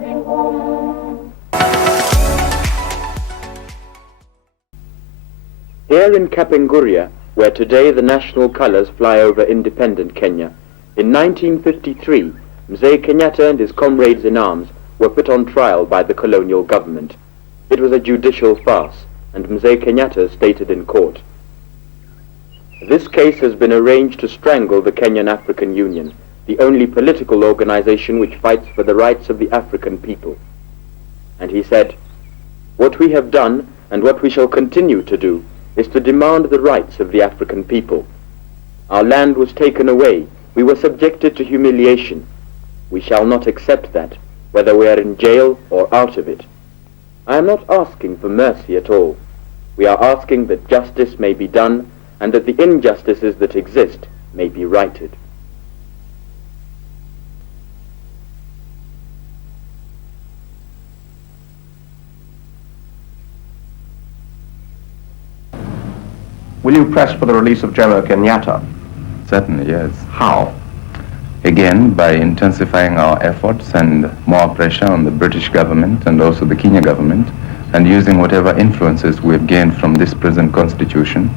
Here in Kapenguria, where today the national colors fly over independent Kenya, in 1953, Mzee Kenyatta and his comrades in arms were put on trial by the colonial government. It was a judicial farce, and Mzee Kenyatta stated in court, "This case has been arranged to strangle the Kenyan African Union, the only political organization which fights for the rights of the African people." And he said, "What we have done, and what we shall continue to do, is to demand the rights of the African people. Our land was taken away. We were subjected to humiliation. We shall not accept that, whether we are in jail or out of it. I am not asking for mercy at all. We are asking that justice may be done and that the injustices that exist may be righted." Will you press for the release of Jomo Kenyatta? Certainly, yes. How? Again, by intensifying our efforts and more pressure on the British government and also the Kenya government, and using whatever influences we have gained from this present constitution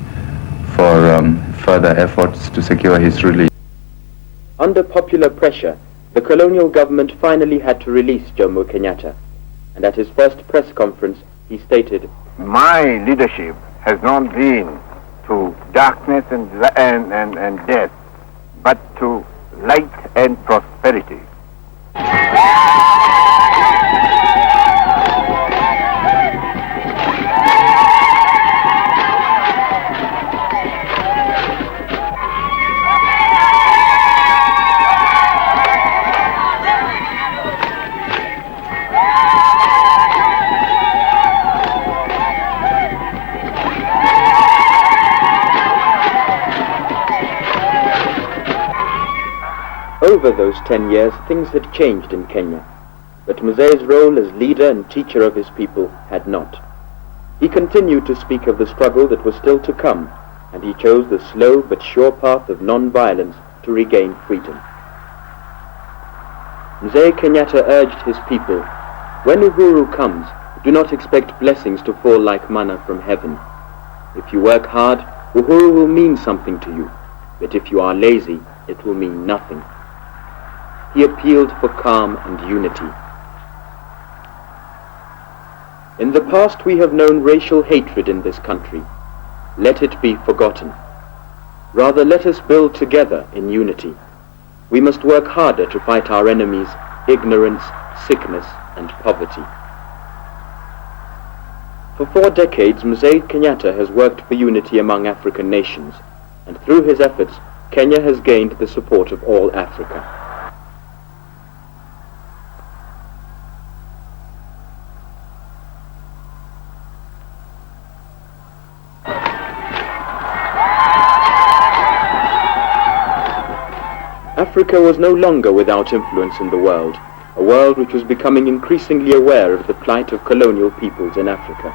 for further efforts to secure his release. Under popular pressure, the colonial government finally had to release Jomo Kenyatta, and at his first press conference he stated, "My leadership has not been to darkness and death, but to light and prosperity." Over those 10 years, things had changed in Kenya, but Mzee's role as leader and teacher of his people had not. He continued to speak of the struggle that was still to come, and he chose the slow but sure path of non-violence to regain freedom. Mzee Kenyatta urged his people, "When Uhuru comes, do not expect blessings to fall like manna from heaven. If you work hard, Uhuru will mean something to you, but if you are lazy, it will mean nothing." He appealed for calm and unity. "In the past we have known racial hatred in this country. Let it be forgotten. Rather, let us build together in unity. We must work harder to fight our enemies, ignorance, sickness, and poverty." For 4 decades, Mzee Kenyatta has worked for unity among African nations, and through his efforts, Kenya has gained the support of all Africa. Africa was no longer without influence in the world, a world which was becoming increasingly aware of the plight of colonial peoples in Africa.